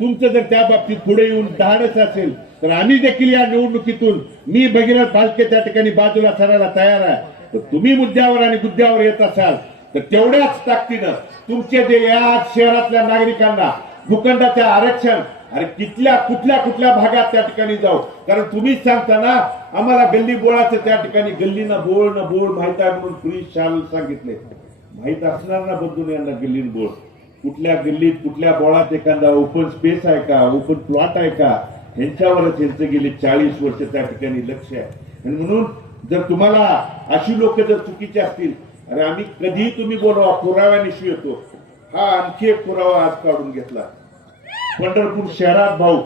तुमचं जर त्या बाबतीत पुढे येऊन धाडस असेल तर आम्ही देखील या निवडणुकीतून मी भगीरथ भालके त्या ठिकाणी बाजूला सरायला तयार आहे. तर तुम्ही मुद्द्यावर आणि मुद्द्यावर येत असाल तर तेवढ्याच ताकदीनं तुमचे जे या शहरातल्या नागरिकांना भूखंडाचे आरक्षण अरे कुठल्या भागात त्या ठिकाणी जाऊ, कारण तुम्हीच सांगता ना आम्हाला गल्ली बोळाचं त्या ठिकाणी गल्लीनं बोळ माहित आहे म्हणून पुलिस शाल सांगितले. माहित असणार ना बदलून यांना गल्लीन बोळ कुठल्या गल्लीत कुठल्या बोळात एखादा ओपन स्पेस आहे का, ओपन प्लॉट आहे का, ह्यांच्यावरच यांचं गेले 40 वर्ष त्या ठिकाणी लक्ष आहे. आणि म्हणून जर तुम्हाला अशी लोक जर चुकीचे असतील, अरे आम्ही कधीही तुम्ही बोलवा पुराव्यानिशी येतो. हा आणखी एक पुरावा आज काढून घेतला. पंढरपूर शहरात भाऊ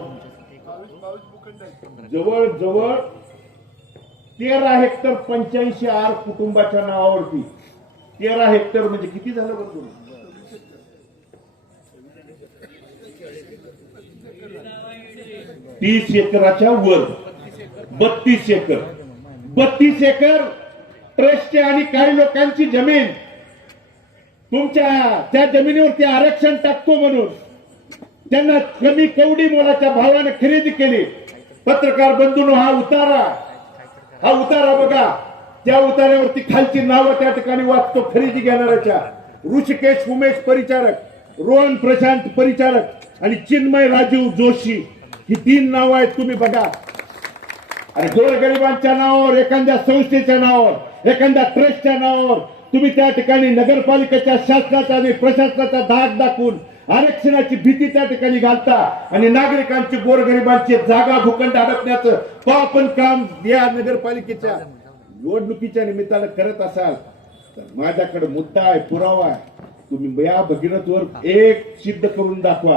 जवळ 13 हेक्टर 85 आर कुटुंबाच्या नावावरती 13 हेक्टर म्हणजे किती झालं बरं? 30 एकराच्या वर 32 एकर ट्रस्टची आणि काही लोकांची जमीन तुमच्या त्या जमिनीवरती आरक्षण टाकतो म्हणून त्यांना कमी कवडी मोलाच्या भावाने खरेदी केली. पत्रकार बंधूंनो हा उतारा बघा. त्या उतार्यावरती खालची नावं त्या ठिकाणी वाचतो खरेदी घेणाऱ्याच्या. ऋषिकेश उमेश परिचारक, रोहन प्रशांत परिचारक आणि चिन्मय राजीव जोशी ही 3 नावं आहेत. तुम्ही बघा. अरे गोरगरिबांच्या नावावर, एखाद्या संस्थेच्या नावावर, एखाद्या ट्रस्टच्या नावावर तुम्ही त्या ठिकाणी नगरपालिकेच्या शासनाचा आणि प्रशासनाचा धाक दाखवून आरक्षणाची भीती त्या ठिकाणी घालता आणि नागरिकांची गोरगरिबांची जागा भूखंड अडकण्याचं पापन काम या नगरपालिकेच्या निवडणुकीच्या निमित्तानं करत असाल तर माझ्याकडे मुद्दा आहे, पुरावा आहे. तुम्ही या भगीरथवर एक सिद्ध करून दाखवा.